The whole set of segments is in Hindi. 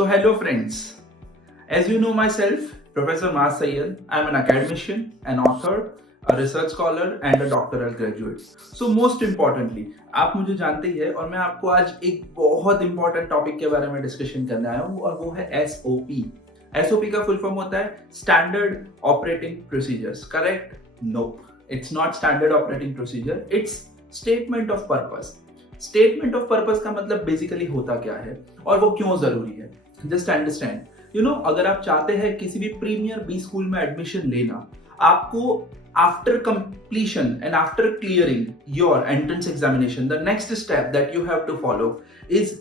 So hello friends, as you know myself, Professor Mas Sayyed, I am an academician, an author, a research scholar and a doctoral graduate. So most importantly, आप मुझे जानते ही है और मैं आपको आज एक बहुत इंपॉर्टेंट टॉपिक के बारे में डिस्कशन करने आया हूँ और वो है SOP. SOP का फुल फॉर्म होता है standard operating procedures. Correct? Nope, it's not standard operating procedure, it's statement of purpose. Statement of purpose का मतलब बेसिकली होता क्या है और वो क्यों जरूरी है. जस्ट अंडरस्टैंड, अगर आप चाहते हैं किसी भी प्रीमियर बी स्कूल में एडमिशन लेना, आपको after completion and after clearing your entrance examination the next step that you have to follow is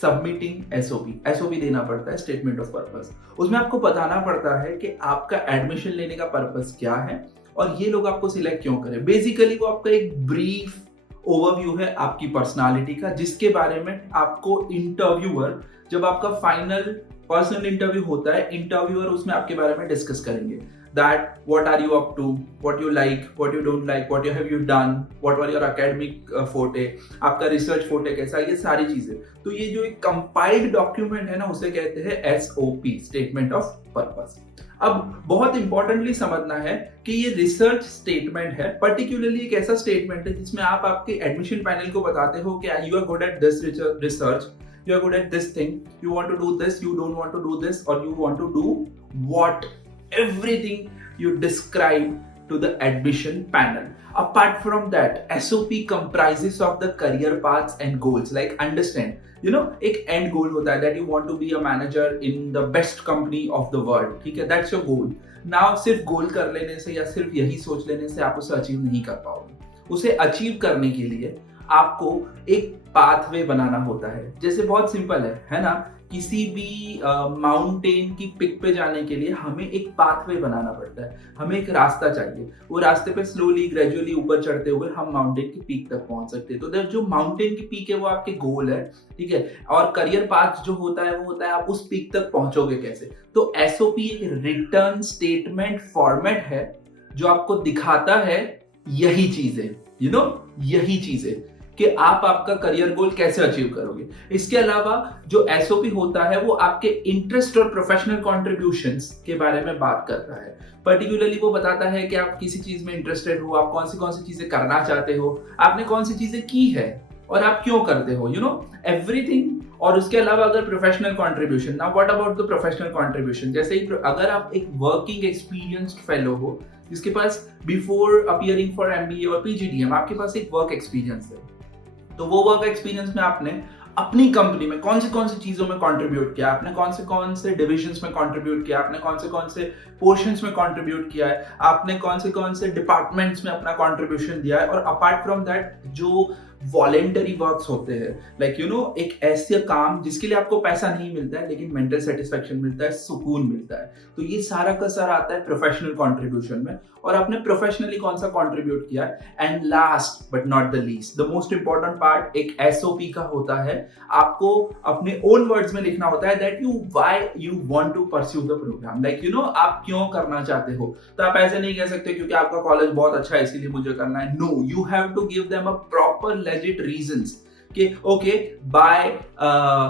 submitting SOP. SOP देना पड़ता है, स्टेटमेंट ऑफ पर्पस. उसमें आपको बताना पड़ता है कि आपका एडमिशन लेने का पर्पस क्या है और ये लोग आपको सिलेक्ट क्यों करें. बेसिकली वो आपका एक ब्रीफ ओवरव्यू है आपकी पर्सनालिटी का, जिसके बारे में आपको इंटरव्यूअर, जब आपका फाइनल पर्सनल इंटरव्यू होता है, इंटरव्यूअर उसमें आपके बारे में डिस्कस करेंगे. That what are you up to, what you like, what you don't like, what you have you done, what are your academic forte, आपका रिसर्च फोटे कैसा, ये सारी चीजें. तो ये जो एक कंपाइल्ड डॉक्यूमेंट है ना, उसे कहते हैं एसओपी, स्टेटमेंट ऑफ पर्पस. अब बहुत इंपॉर्टेंटली समझना है कि ये रिसर्च स्टेटमेंट है, पर्टिकुलरली एक ऐसा स्टेटमेंट है जिसमें आप आपके एडमिशन पैनल को बताते हो कि you are good at this research, you are good at this thing, you want to do this, you don't want to do this, or you want to do what, everything you describe to the admission panel. Apart from that, SOP comprises of the career paths and goals. Like understand, एक end goal होता है that you want to be a manager in the best company of the world. ठीक है, that's your goal. Now सिर्फ गोल कर लेने से या सिर्फ यही सोच लेने से आप उसे अचीव नहीं कर पाओगे. उसे अचीव करने के लिए आपको एक पाथवे बनाना होता है. जैसे बहुत सिंपल है ना, किसी भी माउंटेन की पिक पे जाने के लिए हमें एक पाथवे बनाना पड़ता है, हमें एक रास्ता चाहिए. वो रास्ते पे स्लोली ग्रेजुअली ऊपर चढ़ते हुए हम माउंटेन की पीक तक पहुंच सकते हैं. तो जो माउंटेन की पीक है वो आपके गोल है, ठीक है. और करियर पाथ जो होता है वो होता है आप उस पीक तक पहुंचोगे कैसे. तो एसओपी एक रिटर्न स्टेटमेंट फॉर्मेट है जो आपको दिखाता है यही चीजें, यही चीजें कि आप आपका करियर गोल कैसे अचीव करोगे. इसके अलावा जो एसओपी होता है वो आपके इंटरेस्ट और प्रोफेशनल कॉन्ट्रीब्यूशंस के बारे में बात करता है. पर्टिकुलरली वो बताता है कि आप किसी चीज में इंटरेस्टेड हो, आप कौन सी चीजें करना चाहते हो, आपने कौन सी चीजें की है और आप क्यों करते हो, एवरीथिंग. और उसके अलावा अगर professional contribution, now what about the professional contribution. जैसे अगर आप एक वर्किंग एक्सपीरियंस्ड फेलो हो जिसके पास बिफोर अपीयरिंग फॉर एमबीए और पीजीडीएम आपके पास एक वर्क एक्सपीरियंस है, तो वो वर्क एक्सपीरियंस में आपने अपनी कंपनी में कौन सी चीजों में कंट्रीब्यूट किया, आपने कौन से डिविजन्स में कंट्रीब्यूट किया, आपने कौन से पोर्शंस में कंट्रीब्यूट किया है, आपने कौन से डिपार्टमेंट्स में अपना कंट्रीब्यूशन दिया है. और अपार्ट फ्रॉम दैट जो वॉलेंटरी वर्क्स होते हैं, लाइक एक ऐसे काम जिसके लिए आपको पैसा नहीं मिलता है लेकिन मेंटल सेटिस्फेक्शन मिलता है, सुकून मिलता है, तो ये सारा का सारा आता है प्रोफेशनल कंट्रीब्यूशन में. और आपने प्रोफेशनली कौन सा कंट्रीब्यूट किया है. And last but not the least, the most important part एक एसओपी का होता है, आपको अपने ओन वर्ड्स में लिखना होता है that why you want to pursue the program. Like आप क्यों करना चाहते हो. तो आप ऐसे नहीं कह सकते क्योंकि आपका कॉलेज बहुत अच्छा है इसीलिए मुझे करना है. No, you have to give them a proper legit reasons कि okay, by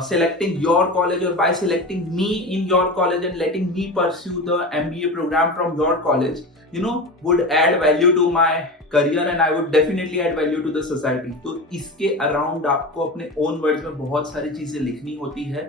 selecting your college or by selecting me in your college and letting me pursue the MBA program from your college, would add value to my career and I would definitely add value to the society. तो इसके अराउंड आपको अपने own words में बहुत सारी चीजें लिखनी होती है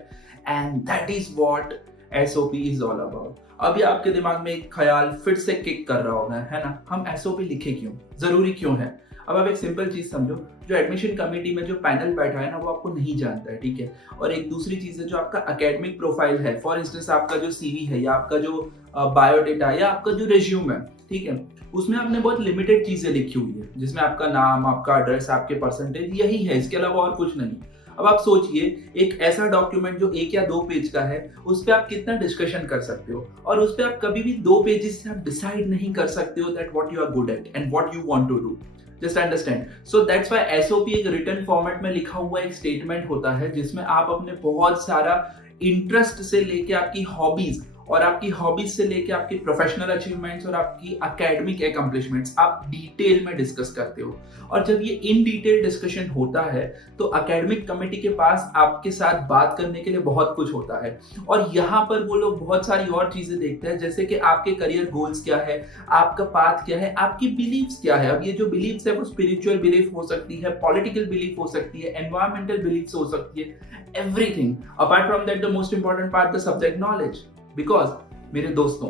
and that is what SOP is all about. अभी आपके दिमाग में एक ख्याल फिर से किक कर रहा होगा, है ना, हम SOP लिखे क्यों, जरूरी क्यों है. अब आप एक सिंपल चीज समझो, जो एडमिशन कमेटी में जो पैनल बैठा है ना वो आपको नहीं जानता है, ठीक है. और एक दूसरी चीज है जो आपका एकेडमिक प्रोफाइल है, फॉर इंस्टेंस आपका जो सीवी है या आपका जो बायोडेटा है या आपका जो रिज्यूम है, ठीक है, उसमें आपने बहुत लिमिटेड चीजें लिखी हुई है जिसमें आपका नाम, आपका एड्रेस, आपके परसेंटेज, यही है, इसके अलावा और कुछ नहीं. अब आप सोचिए एक ऐसा डॉक्यूमेंट जो 1 या 2 पेज का है, उस पर आप कितना डिस्कशन कर सकते हो और उस पर आप कभी भी 2 पेजेस से आप डिसाइड नहीं कर सकते हो that what you are good at and what you want to do. Just understand. So that's why SOP एक रिटन फॉर्मेट में लिखा हुआ एक स्टेटमेंट होता है जिसमें आप अपने बहुत सारा इंटरेस्ट से लेके आपकी हॉबीज और आपकी हॉबीज से लेके आपकी प्रोफेशनल अचीवमेंट्स और आपकी एकेडमिक अकम्पलिशमेंट्स आप डिटेल में डिस्कस करते हो। और जब ये इन डिटेल डिस्कशन होता है तो एकेडमिक कमेटी के पास आपके साथ बात करने के लिए बहुत कुछ होता है। और यहाँ पर वो लोग बहुत सारी और चीजें देखते हैं, जैसे कि आपके करियर गोल्स क्या है, आपका पाथ क्या है, आपकी बिलीव्स क्या है। अब ये जो बिलीव्स है वो स्पिरिचुअल बिलीफ हो सकती है, पॉलिटिकल बिलीफ हो सकती है, एनवायरमेंटल बिलीफ्स हो सकती है, everything. Apart from that the most important part the subject knowledge. Because मेरे दोस्तों,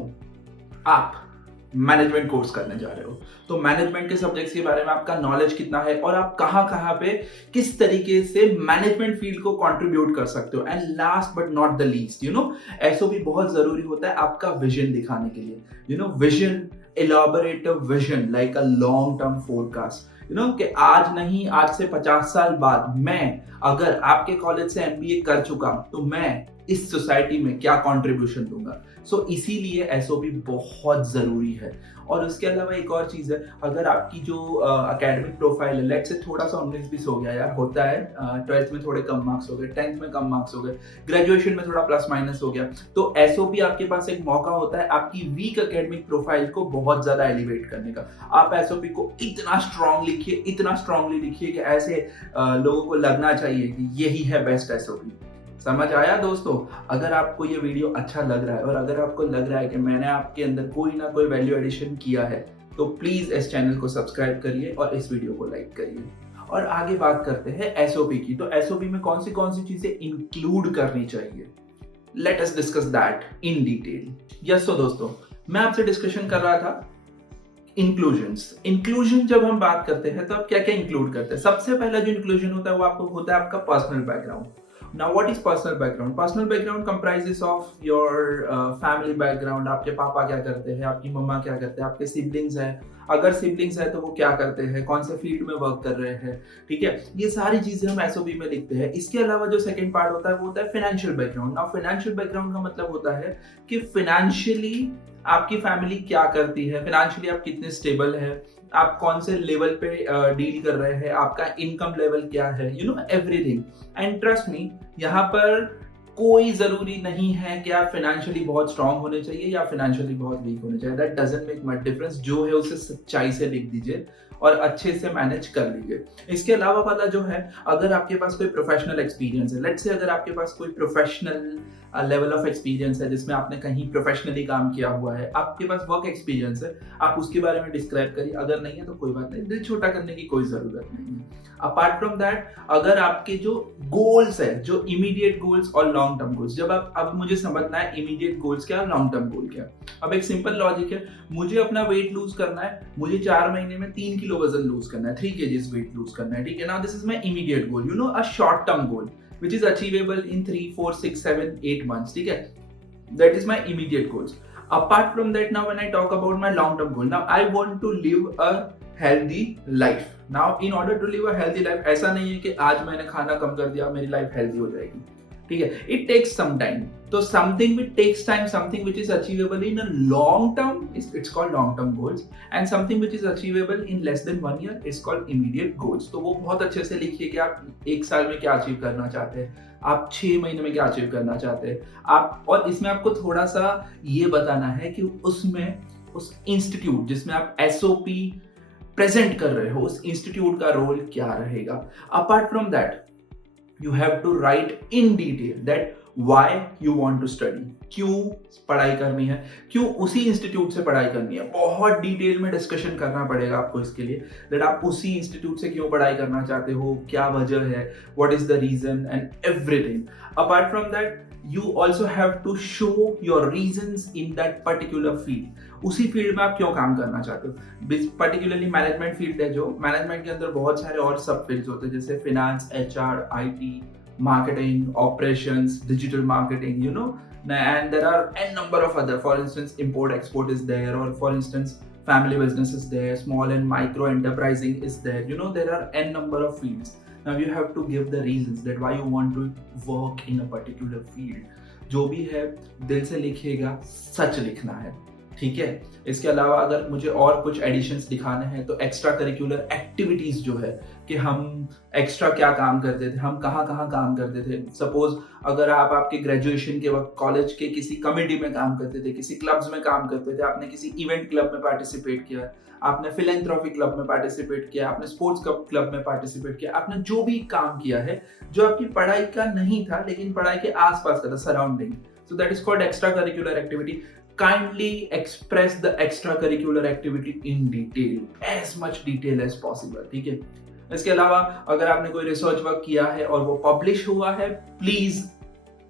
आप मैनेजमेंट कोर्स करने जा रहे हो तो मैनेजमेंट के सब्जेक्ट्स के बारे में आपका नॉलेज कितना है और आप कहां पे किस तरीके से मैनेजमेंट फील्ड को कंट्रीब्यूट कर सकते हो। And last but not the least, SOP बहुत जरूरी होता है आपका विजन दिखाने के लिए। Vision, elaborate a vision like a long term forecast, कि आज नहीं, आज से 50 साल बाद मैं अगर आपके कॉलेज से एमबीए कर चुका तो मैं इस सोसाइटी में क्या कंट्रीब्यूशन दूंगा। सो इसीलिए एसओपी बहुत जरूरी है। और उसके अलावा एक और चीज है, अगर आपकी जो एकेडमिक प्रोफाइल है, लेट्स से थोड़ा सा 19-20 हो गया यार, होता है, 12th में थोड़े कम मार्क्स हो गए, 10th में कम मार्क्स हो गए, ग्रेजुएशन में थोड़ा प्लस माइनस हो गया, तो एसओपी आपके पास एक मौका होता है आपकी वीक एकेडमिक प्रोफाइल को बहुत ज्यादा एलिवेट करने का। आप एसओपी को इतना स्ट्रांगली लिखिए कि ऐसे लोगों को लगना चाहिए कि यही है बेस्ट एसओपी। समझ आया दोस्तों? अगर आपको ये वीडियो अच्छा लग रहा है और अगर आपको लग रहा है कि मैंने आपके अंदर कोई ना कोई वैल्यू एडिशन किया है तो प्लीज इस चैनल को सब्सक्राइब करिए और इस वीडियो को लाइक करिए। और आगे बात करते हैं एसओपी की। तो एसओपी में कौन सी चीजें इंक्लूड करनी चाहिए, let us discuss that in detail. Yes, तो दोस्तों मैं आपसे डिस्कशन कर रहा था इंक्लूजन। जब हम बात करते हैं तो आप क्या क्या इंक्लूड करते हैं। सबसे पहला जो इंक्लूजन होता है वो आपको होता है आपका personal background. Now, what is personal background? Personal background comprises of your family background. आपके पापा क्या करते हैं, आपकी मम्मा क्या करते हैं, आपके सिबलिंग्स हैं, अगर सिबलिंग्स है तो वो क्या करते हैं, कौन से फील्ड में वर्क कर रहे हैं, ठीक है। ये सारी चीजें हम एसओपी में लिखते हैं। इसके अलावा जो सेकंड पार्ट होता है वो होता है financial background. Now financial background का मतलब होता है कि फाइनेंशियली आपकी फैमिली क्या करती है, फाइनेंशियली आप कितने स्टेबल है, आप कौन से लेवल पे डील कर रहे हैं, आपका इनकम लेवल क्या है, एवरीथिंग। एंड ट्रस्ट मी, यहाँ पर कोई जरूरी नहीं है कि आप फाइनेंशियली बहुत स्ट्रांग होने चाहिए या फाइनेंशियली बहुत वीक होने चाहिए। That doesn't make much difference. जो है उसे सच्चाई से लिख दीजिए और अच्छे से मैनेज कर लीजिए। इसके अलावा वाला जो है, अगर आपके पास कोई प्रोफेशनल एक्सपीरियंस है, लेट्स से अगर आपके पास कोई प्रोफेशनल लेवल ऑफ एक्सपीरियंस है जिसमें आपने कहीं प्रोफेशनली काम किया हुआ है, आपके पास वर्क एक्सपीरियंस है, आप उसके बारे में डिस्क्राइब करिए। अगर नहीं है तो कोई बात नहीं, दिल छोटा करने की कोई जरूरत नहीं है। अपार्ट फ्रॉम दैट, अगर आपके जो गोल्स है, जो इमीडिएट गोल्स और लॉन्ग टर्म गोल्स, जब आप अब मुझे समझना है इमीडिएट गोल्स क्या, लॉन्ग टर्म गोल क्या। अब एक सिंपल लॉजिक है, मुझे अपना वेट लूज करना है, मुझे 4 महीने में 3 किलो वजन लूज करना है, 3 kgs वेट लूज करना है, ठीक है। Now this is my immediate goal, a short term goal which is achievable in 3, 4, 6, 7, 8 months, ठीक है। That is my immediate goals. Apart from that, now when I talk about my long term goal, now I want to live a healthy life. Now in order to live a healthy life, ऐसा नहीं है कि आज मैंने खाना कम कर दिया मेरी लाइफ हेल्दी हो जाएगी, ठीक है। It takes some time. तो something which takes time, something which is achievable in a long term, it's called long term goals, and something which is achievable in less than 1 year, it's called immediate goals. तो वो बहुत अच्छे से लिखिए कि आप 1 साल में क्या अचीव करना चाहते हैं, आप 6 महीने में क्या अचीव करना चाहते हैं आप। और इसमें आपको थोड़ा सा ये बताना है कि उसमें उस इंस्टीट्यूट जिसमें आप एसओपी प्रेजेंट कर रहे हो, उस इंस्टीट्यूट का रोल क्या रहेगा। Apart from that, you have to write in detail that why you want to study, क्यों पढ़ाई करनी है, क्यों उसी इंस्टीट्यूट से पढ़ाई करनी है। बहुत डिटेल में डिस्कशन करना पड़ेगा आपको इसके लिए, दैट आप उसी इंस्टीट्यूट से क्यों पढ़ाई करना चाहते हो, क्या वजह है, what is the reason and everything. Apart from that, you also have to show your reasons in that particular field. उसी फील्ड में आप क्यों काम करना चाहते हो। पर्टिकुलरली मैनेजमेंट फील्ड है, जो मैनेजमेंट के अंदर बहुत सारे और सब फील्ड्स होते हैं, जैसे finance, HR, IT, marketing, operations, digital marketing, and there are n number of other, for instance import export is there, or for instance family business is there, small and micro enterprising is there, there are n number of fields. Now you have to give the reasons that why you want to work in a particular field. जो भी है दिल से लिखिएगा, सच लिखना है, ठीक है। इसके अलावा अगर मुझे और कुछ एडिशंस दिखाने हैं तो एक्स्ट्रा करिकुलर एक्टिविटीज जो है कि हम एक्स्ट्रा क्या काम करते थे, हम कहाँ कहाँ काम करते थे। सपोज अगर आप आपके ग्रेजुएशन के वक्त कॉलेज के किसी कमेटी में काम करते थे, किसी क्लब्स में काम करते थे, आपने किसी इवेंट क्लब में पार्टिसिपेट किया, आपने फिलेंथ्रोपी क्लब में पार्टिसिपेट किया, आपने स्पोर्ट्स क्लब में पार्टिसिपेट किया, आपने जो भी काम किया है जो आपकी पढ़ाई का नहीं था लेकिन पढ़ाई के आसपास का था, surrounding, so that is called extracurricular activity. Kindly express the extracurricular activity in detail, as much detail as possible. ठीक है। इसके अलावा अगर आपने कोई रिसर्च वर्क किया है और वो पब्लिश हुआ है, please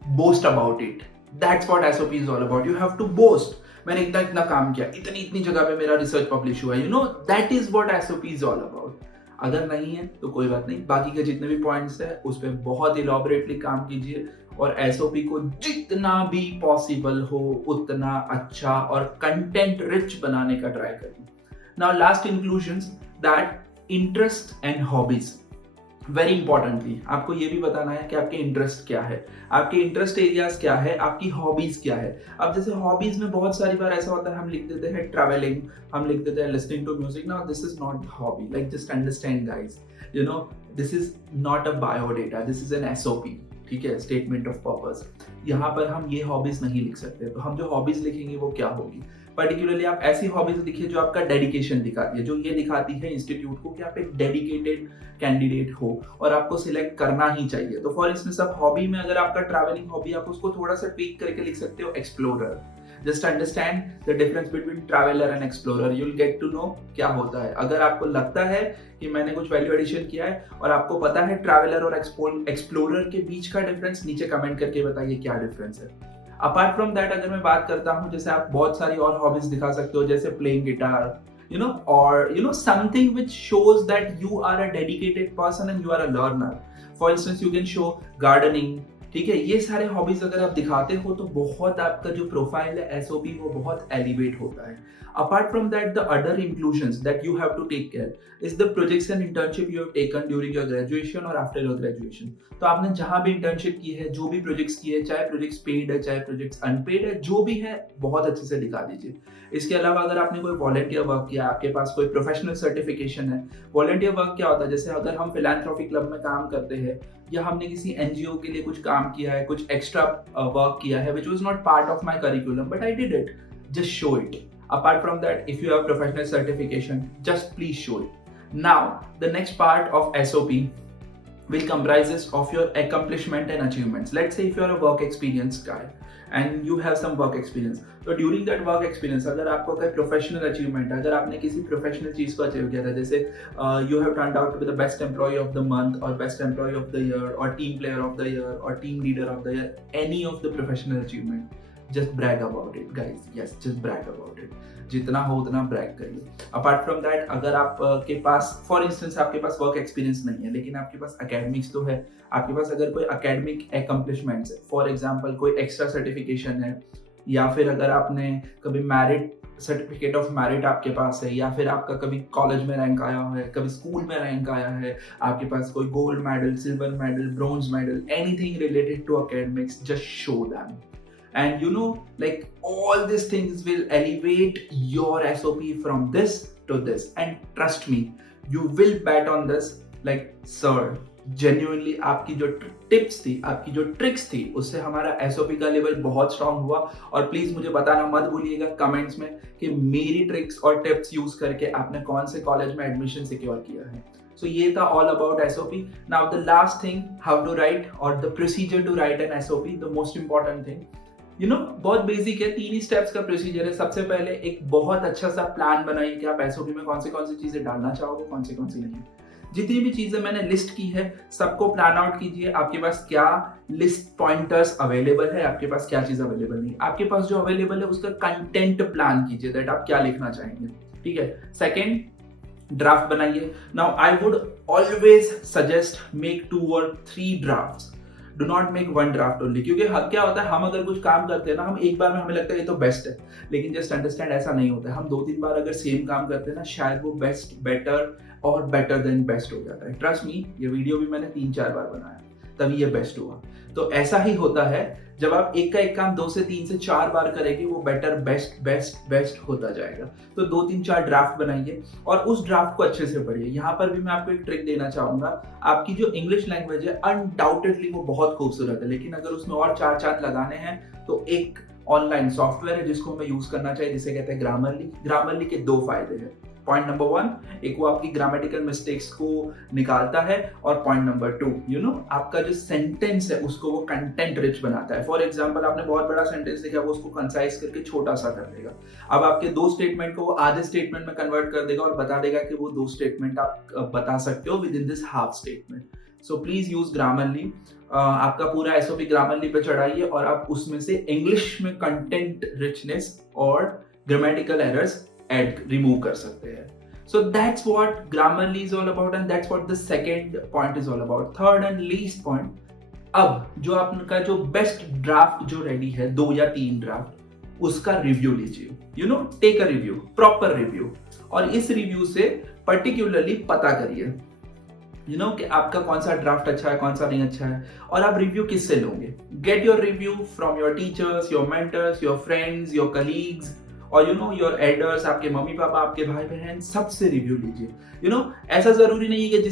boast about it. That's what SOP is all about. You have to boast. मैंने इतना इतना काम किया, इतनी इतनी जगह पे मेरा रिसर्च पब्लिश हुआ. You know that is what SOP is all about. अगर नहीं है तो कोई बात नहीं, बाकी के जितने भी पॉइंट्स है उस पर बहुत इलॉबरेटली काम कीजिए और एसओपी को जितना भी पॉसिबल हो उतना अच्छा और कंटेंट रिच बनाने का ट्राई करिए. Now last inclusions, that interest and hobbies. Very importantly आपको ये भी बताना है कि आपके इंटरेस्ट क्या है, आपके इंटरेस्ट एरियाज क्या है, आपकी हॉबीज क्या है. अब जैसे हॉबीज में बहुत सारी बार ऐसा होता है हम लिख देते हैं ट्रैवलिंग, हम लिख देते हैं listening to music. Now this is not hobby. Like just understand guys, you know this is not a biodata, this is an SOP. ठीक है, स्टेटमेंट ऑफ पर्पस. यहाँ पर हम ये हॉबीज नहीं लिख सकते. तो हम जो हॉबीज लिखेंगे वो क्या होगी. पर्टिकुलरली आप ऐसी हॉबीज लिखिए जो आपका डेडिकेशन दिखाती है, जो ये दिखाती है इंस्टीट्यूट को कि आप एक डेडिकेटेड कैंडिडेट हो और आपको सिलेक्ट करना ही चाहिए. तो फॉर इंस्टेंस आप हॉबी में अगर आपका ट्रैवलिंग हॉबी, आप उसको थोड़ा सा ट्वीक करके लिख सकते हो explorer. Just understand the difference between traveller and explorer. You will get to know क्या होता है. अगर आपको लगता है कि मैंने कुछ वैल्यू एडिशन किया है और आपको पता है ट्रैवलर और एक्सप्लोरर के बीच का डिफरेंस, नीचे कमेंट करके बताइए क्या डिफरेंस है. अपार्ट फ्रॉम दैट अगर मैं बात करता हूँ, जैसे आप बहुत सारी और हॉबीज दिखा सकते हो, जैसे playing guitar, you know, or you know something which shows that you are a dedicated person and you are a learner. For instance, you can show gardening. ठीक है, ये सारे हॉबीज अगर आप दिखाते हो तो बहुत आपका जो प्रोफाइल है एसओपी वो बहुत एलिवेट होता है. Apart from that the other inclusions that you have to take care is the projects and internship you have taken during your graduation और आफ्टर योर ग्रेजुएशन. तो आपने जहां भी इंटर्नशिप की है, जो भी प्रोजेक्ट्स किए हैं, चाहे प्रोजेक्ट्स पेड है चाहे प्रोजेक्ट्स अनपेड है, जो भी है बहुत अच्छे से दिखा दीजिए. इसके अलावा अगर आपने कोई वॉलंटियर वर्क किया, आपके पास कोई प्रोफेशनल सर्टिफिकेशन है. वॉलंटियर वर्क क्या होता है, जैसे अगर हम फिलैंथ्रोपी क्लब में काम करते हैं या हमने किसी एनजीओ के लिए कुछ काम किया है, कुछ एक्स्ट्रा वर्क किया है, which was not part of my curriculum, but I did it. Just show it. Apart from that, if you have professional certification, just please show it. Now, the next part of SOP will comprises of your accomplishment and achievements. Let's say if you are a work experience guy and you have some work experience. तो during that work experience अगर आपको कोई प्रोफेशनल अचीवमेंट, अगर आपने किसी प्रोफेशनल चीज को अचीव किया था, जैसे you have turned out to be the best employee of the month और best employee of the year और team player of the year और team leader of the year, any of the professional achievement, just brag about it guys. Yes, just brag about it. जितना हो उतना ब्रैग करिए. अपार्ट फ्रॉम दैट अगर आपके पास फॉर इंस्टेंस आपके पास वर्क एक्सपीरियंस नहीं है लेकिन आपके पास एकेडमिक्स तो है, आपके पास अगर कोई एकेडमिक एकम्प्लिशमेंट्स है, फॉर एग्जांपल कोई एक्स्ट्रा सर्टिफिकेशन है, या फिर अगर आपने कभी मैरिट सर्टिफिकेट ऑफ मैरिट आपके पास है, या फिर आपका कभी कॉलेज में रैंक आया है, कभी स्कूल में रैंक आया है, आपके पास कोई gold medal, silver medal, bronze medal, anything related to academics, just show them. And you know, like all these things will elevate your SOP from this to this. And trust me, you will bet on this. Like, sir, genuinely आपकी जो टिप्स थी, आपकी जो ट्रिक्स थी, उससे हमारा SOP का लेवल बहुत स्ट्रांग हुआ. और प्लीज मुझे बताना मत भूलिएगा कमेंट्स में कि मेरी ट्रिक्स और टिप्स यूज करके आपने कौन से कॉलेज में एडमिशन सिक्योर किया है. So ये था all about SOP. Now the last thing, how to write or the procedure to write an SOP, the most important thing. You know बहुत बेसिक है, 3 ही स्टेप्स का प्रोसीजर है. सबसे पहले एक बहुत अच्छा सा प्लान बनाइए कि आप एसओपी में कौन सी चीजें डालना चाहोगे, कौन सी नहीं. जितनी भी चीजें मैंने लिस्ट की है सबको प्लान आउट कीजिए. आपके पास क्या लिस्ट पॉइंटर्स अवेलेबल है, आपके पास क्या चीज अवेलेबल नहीं, आपके पास जो अवेलेबल है उसका कंटेंट प्लान कीजिए, दैट आप क्या लिखना चाहेंगे. ठीक है. सेकेंड, ड्राफ्ट बनाइए. Now I would always suggest make 2 or 3 drafts. Do not make 1 draft only. क्योंकि क्या होता है, हम अगर कुछ काम करते हैं ना, हम एक बार में हमें लगता है ये तो बेस्ट है, लेकिन जस्ट अंडरस्टैंड ऐसा नहीं होता है. हम 2-3 बार अगर सेम काम करते हैं ना, शायद वो बेस्ट, बेटर और बेटर देन बेस्ट हो जाता है. ट्रस्ट मी, ये वीडियो भी मैंने 3-4 बार बनाया. तभी ये बेस्ट हुआ। तो ऐसा ही होता है, जब आप एक का एक काम 2 से 3 से 4 बार करेंगे वो बेटर बेस्ट बेस्ट बेस्ट होता जाएगा। तो 2 3 4 ड्राफ्ट बनाइए और उस ड्राफ्ट को अच्छे से पढ़िए। यहाँ पर भी मैं आपको एक ट्रिक देना चाहूंगा। आपकी जो इंग्लिश लैंग्वेज है अनडाउटेडली वो बहुत खूबसूरत है, लेकिन अगर उसमें और 4 चांद लगाने हैं तो एक ऑनलाइन सॉफ्टवेयर है जिसको हमें यूज करना चाहिए, जिसे कहते हैं ग्रामरली। ग्रामरली के 2 फायदे हैं। पॉइंट नंबर 1, एक वो आपकी ग्रामेटिकल मिस्टेक्स को निकालता है, और पॉइंट नंबर 2 आपका जो सेंटेंस है उसको वो कंटेंट रिच बनाता है। फॉर एग्जांपल, आपने बहुत बड़ा सेंटेंस लिखा, वो उसको कंसाइज करके छोटा सा कर देगा। अब आपके 2 स्टेटमेंट को वो आधे स्टेटमेंट में कन्वर्ट कर देगा और बता देगा कि वो 2 स्टेटमेंट आप बता सकते हो with in this half statement. So please use Grammarly. आपका पूरा एसओपी ग्रामरली पे चढ़ाइए और आप उसमें से इंग्लिश में कंटेंट रिचनेस और ग्रामेटिकल एरर्स रिमूव कर सकते हैं। So that's what Grammarly is all about, and that's what the second point is all about. Third and least point, अब जो आपका जो बेस्ट ड्राफ्ट जो रेडी है, 2 या 3 ड्राफ्ट, उसका रिव्यू लीजिए। Take a review, proper review, और इस रिव्यू से पर्टिकुलरली पता करिए कि आपका कौन सा ड्राफ्ट अच्छा है, कौन सा नहीं अच्छा है। और आप रिव्यू किससे लोगे? Get your review from your teachers, your mentors, your friends, your colleagues, और योर एल्डर्स, आपके मम्मी पापा, आपके भाई बहन, सबसे रिव्यू लीजिए। ऐसा जरूरी नहीं है कि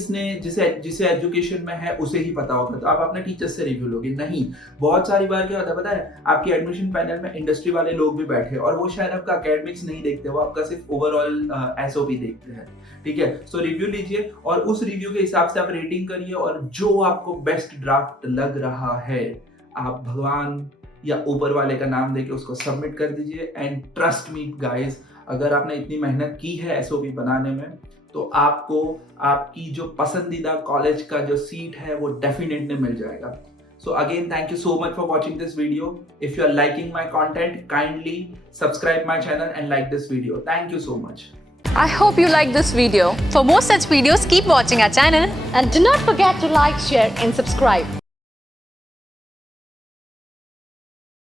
जिसे एजुकेशन में है उसे ही पता होगा तो आप अपने टीचर से रिव्यू लोगे, नहीं। बहुत सारी बार क्या होता है पता है, आपके एडमिशन पैनल में इंडस्ट्री वाले लोग भी बैठे और वो शायद आपका एकेडमिक्स नहीं देखते, वो आपका सिर्फ ओवरऑल एसओपी देखते हैं। ठीक है, सो रिव्यू लीजिए और उस रिव्यू के हिसाब से आप रेटिंग करिए, और जो आपको बेस्ट ड्राफ्ट लग रहा है आप भगवान या ऊपर वाले का नाम देके उसको सबमिट कर दीजिए। एंड ट्रस्ट मी गाइस, अगर आपने इतनी मेहनत की है एसओपी बनाने में तो आपको आपकी जो पसंदीदा कॉलेज का जो सीट है वो डेफिनेटली मिल जाएगा। So again, thank you so much for watching this video. If you are liking my content, kindly subscribe my channel and like this video. Thank you so much. I hope you like this video. For more such videos, keep watching our channel and do not forget to like, share and subscribe.